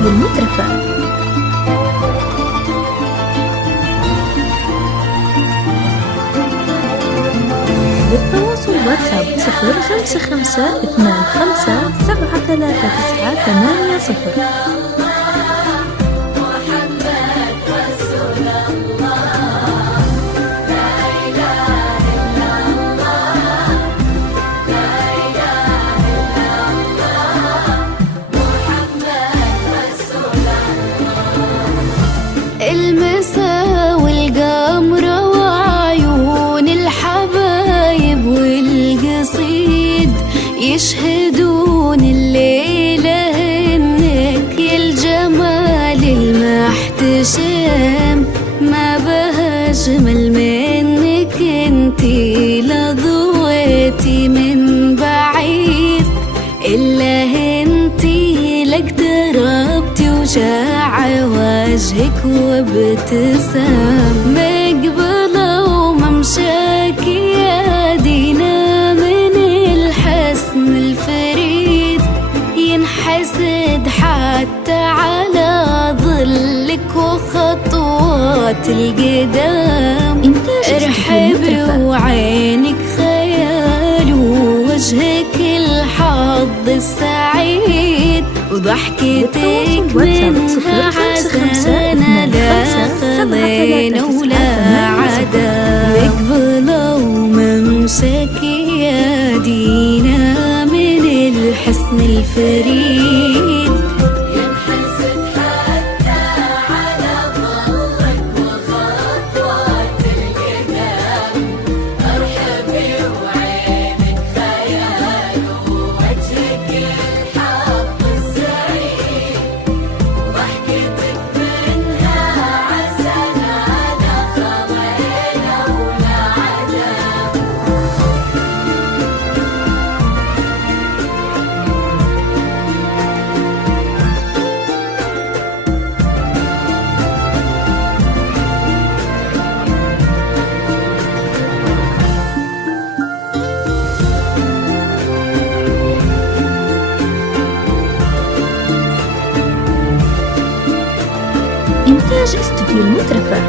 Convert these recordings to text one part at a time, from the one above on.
استوديو المترفة. للتواصل واتساب 0552573980. المسا والقمرة وعيون الحبايب والقصيد يشهدون الليلة إنك يا الجمال المحتشم، ما بها أجمل منك انتي لضويتي من بعيد، إلا انتي لقتربتي وشاع وجهك وابتسام، مقبلة وممشاكي يا دينا من الحسن الفريد، ينحسد حتى على ظلك وخطوات القدام، ارحبي وعينك خيال ووجهك الحظ السعيد، وضحكتك منها حسنة لا خلينا ولا عدا، مقبلة وممسكي يا دينا من الحسن الفريد، ينحسد حتى على ظلك وخطوات القدام، ارحبي وعينك خيال ووجهك الحظ السعيد، وضحكتك منها عسنة لا خلينا ولا عدا. إنتاج استوديو المترفة.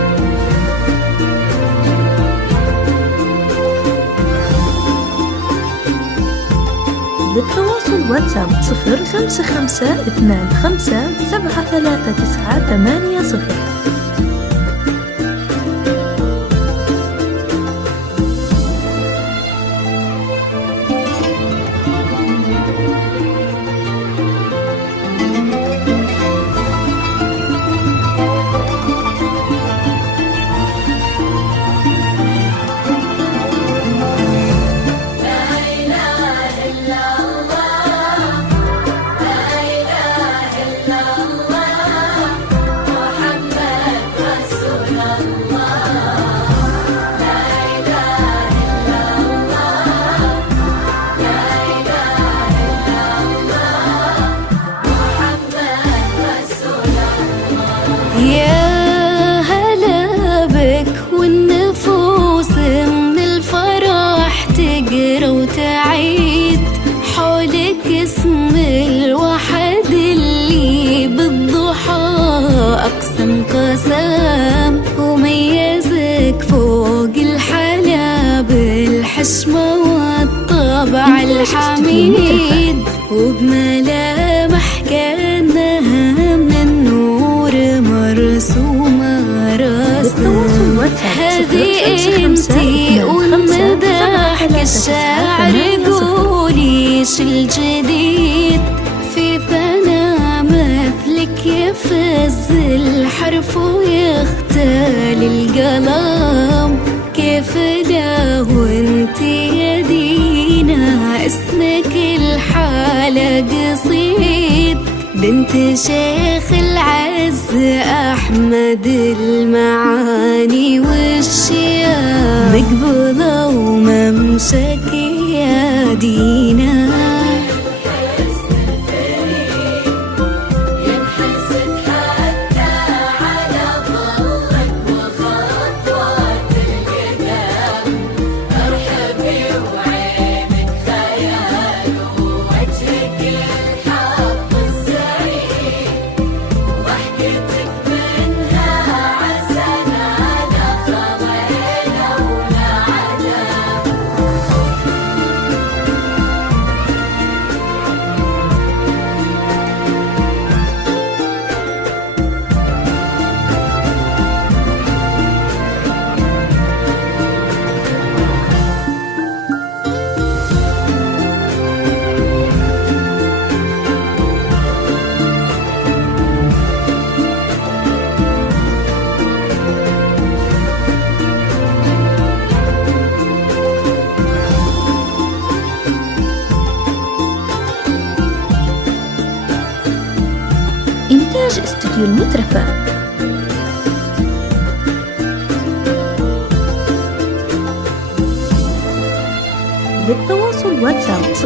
للتواصل واتساب 0552573980. يا هلا بك والنفوس من الفرح تقرا وتعيد، حولك اسم الوحد اللي بالضحى أقسم قسام، وميزك فوق الحلا بالحشمة والطبع الحميد، وبملامح كأنها من النور مرسومة رسم، هذه انتي ومداحك الشاعر قوليش الجديد، في ثنا مثلك يفز الحرف ويختال القلم، كيف لا وانتي يا دينا اسمك الحالة قصيد، بنت شيخ العز أحمد المعاني والشيام، مقبلة وممسكي يا دينا. استوديو المترفة. للتواصل واتساب 0552573980.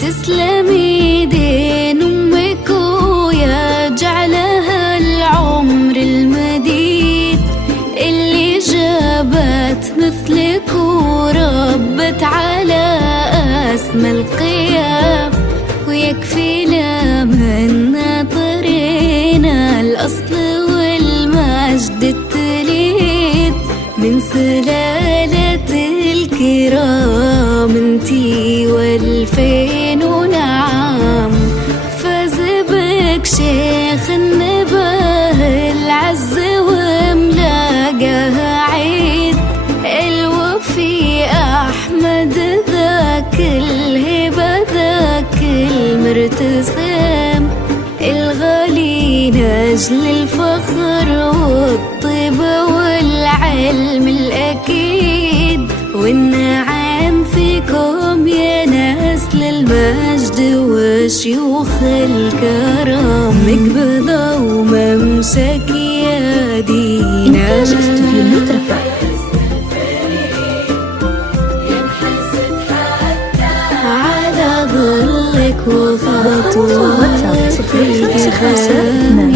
تسلمي دين أمك ويا جعلها العمر المديد اللي جابت مثلك وربت على أسمى القيام، ويكفي لمن ناطرينا الأصل والمجد التليد من سلالة الكرام انتي والفين ونعم. فاز بك شيخ النباه العز وملاقاها عيد الوفي أحمد ذاك الهبة ذاك المرتسم الغالي نجل الفخر والطيبة والعلم الأكيد، والنعم فيكم يا نسل المجد وشيوخ الكرم، مقبضة وممسك يا دينا. إنتاج استوديو المترفة. على ظلك وخطواتك 0552573980.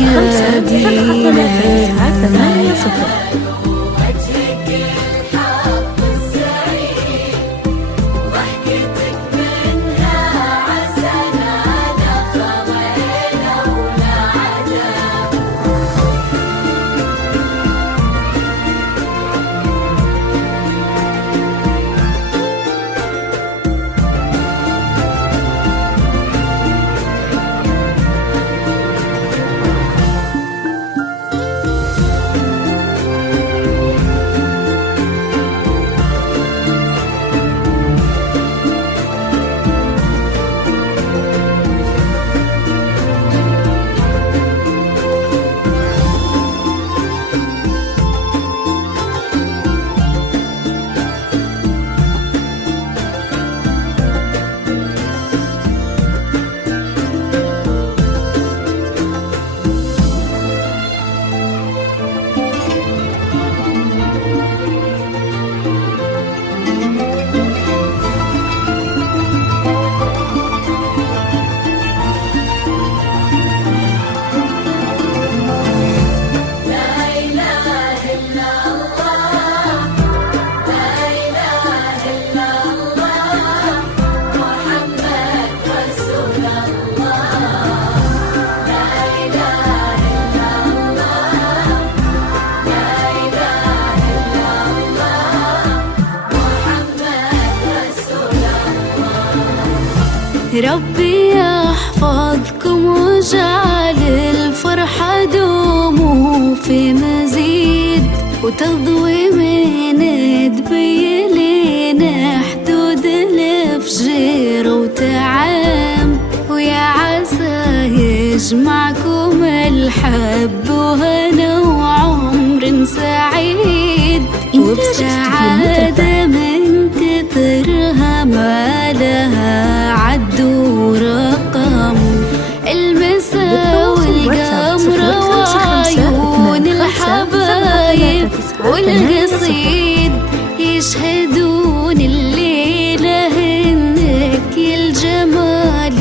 ربي يحفظكم وجعل الفرحة دوموا في مزيد، وتضوي من تبين حدود الفجير وتعام، ويا عسى يجمعكم الحب وهنا وعمر سعيد، وبسعادة من كثرها ما لها عد ورقم، المسا والقمر وعيون الحبايب والقصيد يشهدون الليلة إنك يا الجمال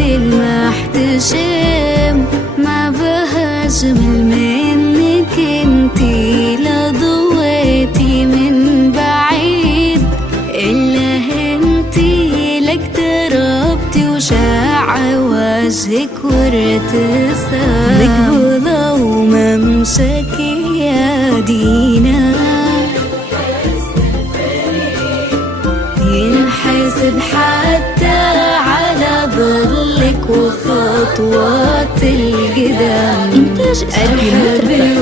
المحتشم، ما بها أجمل منك انتي لا ضويتي من بعيد، إلا انتي لك تربتي وشاع وجهك وارتسام، مقبوضة وممسك يا دينا ينحس أحسد حتى على ظلك وخطوات القدم. إنتاج استوديو